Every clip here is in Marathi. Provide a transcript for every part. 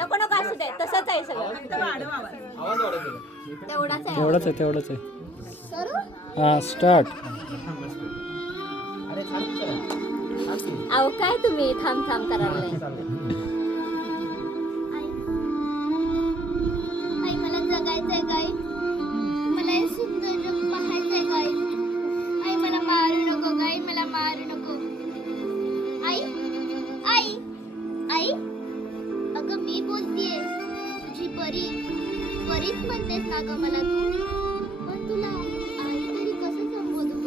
नको नको असू दे, तसंच आहे सगळं. तेवढंच आहे. हा स्टार्ट. अहो काय तुम्ही थांब थांब करायला. आई मला जगायचंय काय, मला हे सुंदर जग पाहायचंय काय. आई मला मारू नको काय, मला मारू नको. आई आई आई अगं मी बोलतीये, तुझी परीच म्हणतेस ना ग मला तू. पण तुला आई तरी कसं संबोधू ग.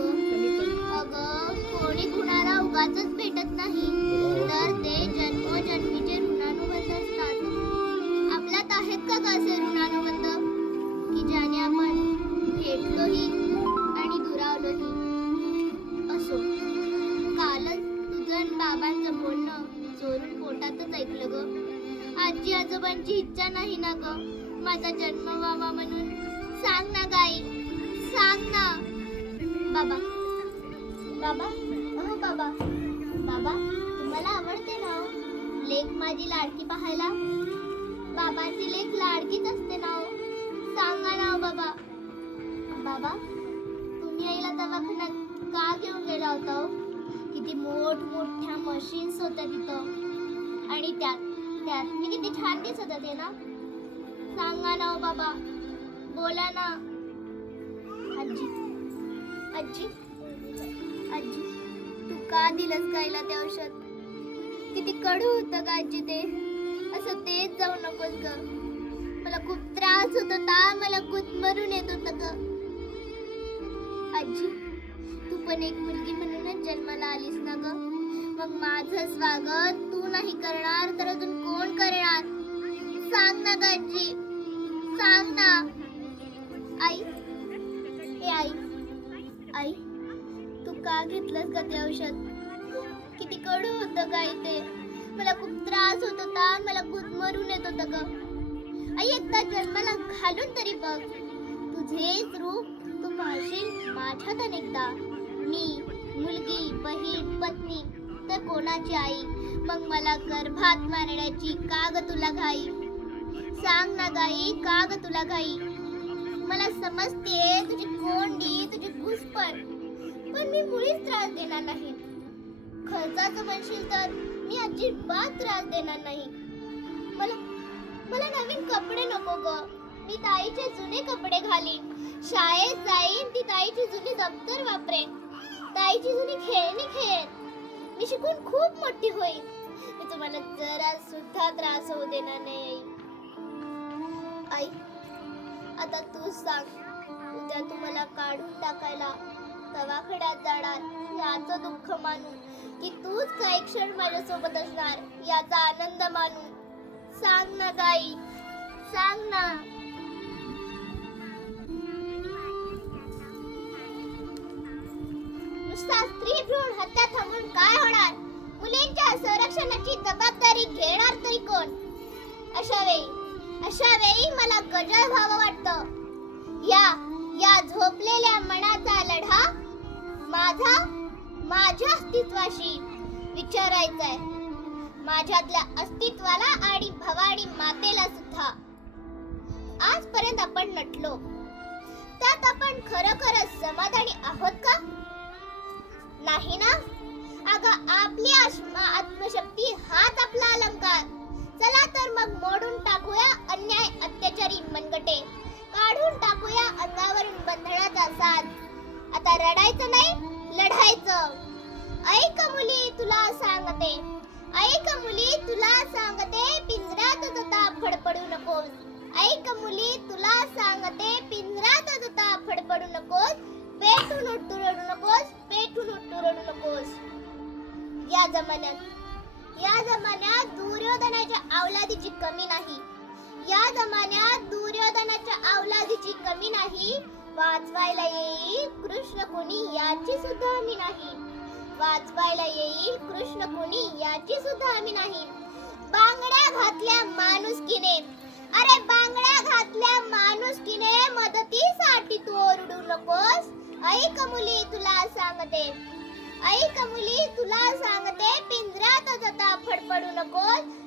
अगं कोणी कुणाला उगाचच भेटत नाही, तर ते जन्मोजन्मीचे ऋणानुबंध असतात. आपल्यात आहेत का असे ऋणानुबंध की ज्याने आपण भेटलोही आणि दुरावलोही. असो, कालच तुझं आणि बाबांचं बोलणं चोरून पोटातच ऐकलं ग. आजी आजोबांची इच्छा नाही ना ग माझा जन्म व्हावा म्हणून. सांग ना गाई, सांग ना. बाबा बाबा अहो बाबा बाबा तुम्हाला आवडते ना हो लेक माझी लाडकी पाहायला. बाबांची लेक लाडकीच असते ना हो. सांगा ना हो बाबा. बाबा तुम्ही आईला दवाखान्यात का घेऊन गेला होता हो. किती मोठमोठ्या मशीन्स होत्या तिथं, आणि त्यात मी किती छान दिसत होते ना. सांगा ना हो बाबा, बोला ना. आजी आजी आजी तू का दिलंस गायला ते औषध. किती कडू होतं का आजी ते. असं तेच जाऊ नकोस ग. मला खूप त्रास होत होता, मला गुदमरून येत होतं ग. आजी तू पण एक मुलगी म्हणूनच जन्माला आलीस ना ग. मग माझं स्वागत तू नाही करणार तर अजून कोण करणार. सांग ना ग आजी, सांग ना. आई हे आई आई तू का घेतलंस का ते औषध. किती कडू होतं काय ते. मला खूप त्रास होत होता, मला गुदमरून येत होतं ग. आई एकदा जन्माला घालून तरी बघ. तुझेच रूप तू पाहशील माझ्यात अनेकदा. मी मुलगी, बहीण, पत्नी तर कोणाची आई. मग मला गर्भात मारण्याची का ग तुला घाई. सांग ना गाई का ग तुला घाई. मला समजते तुझी कोंडी, तुझी घुसपण, पण मी मुळीच त्रास देणार नाही. खर्चाचं म्हणशील तर मी अजिबात त्रास देणार नाही. मला नवीन कपडे नको ग. मी ताईचे जुने कपडे घालीन. शाळेत जाईन, ती ताईची जुनी दप्तर वापरेन, ताईची जुनी खेळणी खेळेन. मी शिकून खूप मोठी होईल. मी तुम्हाला जरा सुद्धा त्रास होऊ देणार नाही. आई आता तू सांग, उद्या तुम्हाला काढून टाकायला दवाखान्यात जाणार याचं दुःख मानून, की तूच काही क्षण माझ्यासोबत असणार याचा आनंद मानून. सांग ना गाई, सांग ना. नुसता स्त्री भ्रूण हत्या थांबून काय होणार. मुलींच्या संरक्षणाची जबाबदारी घेणार तरी कोण. अशा वेळी मला गजर व्हावं वाटतं. या झोपलेल्या मनाचा लढा माझ्या अस्तित्वाशी विचारायचाय. माझ्यातल्या अस्तित्वाला आणि भवानी मातेला सुद्धा. आजपर्यंत आपण नटलो, त्यात आपण खरोखरच समाधानी आहोत का. नाही ना. अगं आपली आत्मशक्ती हाच आपला अलंकार. चला तर मग मोडून टाकूया अन्याय अत्याचारी मनगटे. काढून टाकूया अंगावरून बंधनाचा साज. आता रडायचं नाही, लढायचं. ऐक मुली तुला सांगते, ऐक मुली तुला सांगते, पिंजऱ्यातच आता फडफडू नकोस. ऐक मुली तुला सांगते, पिंजऱ्यातच आता फडफडू नकोस. पेटून उठू रडू नकोस, पेटून उठू रडू नकोस. या जमान्यात दुर्योधनाच्या औलादीची कमी नाही. या जमान्यात दुर्योधनाच्या औलादीची कमी नाही. वाचवायला येईल कृष्ण कोणी याची सुद्धा हमी नाही. वाचवायला येईल कृष्ण कोणी याची सुद्धा हमी नाही. बांगड्या घातल्या माणुसकीने, अरे बांगड्या घातल्या माणुसकीने मदतीसाठी तू ओरडू नकोस. ऐक मुली तुला सांगते, ऐक मुली तुला सांगते, पिंजऱ्यातच आता नकोस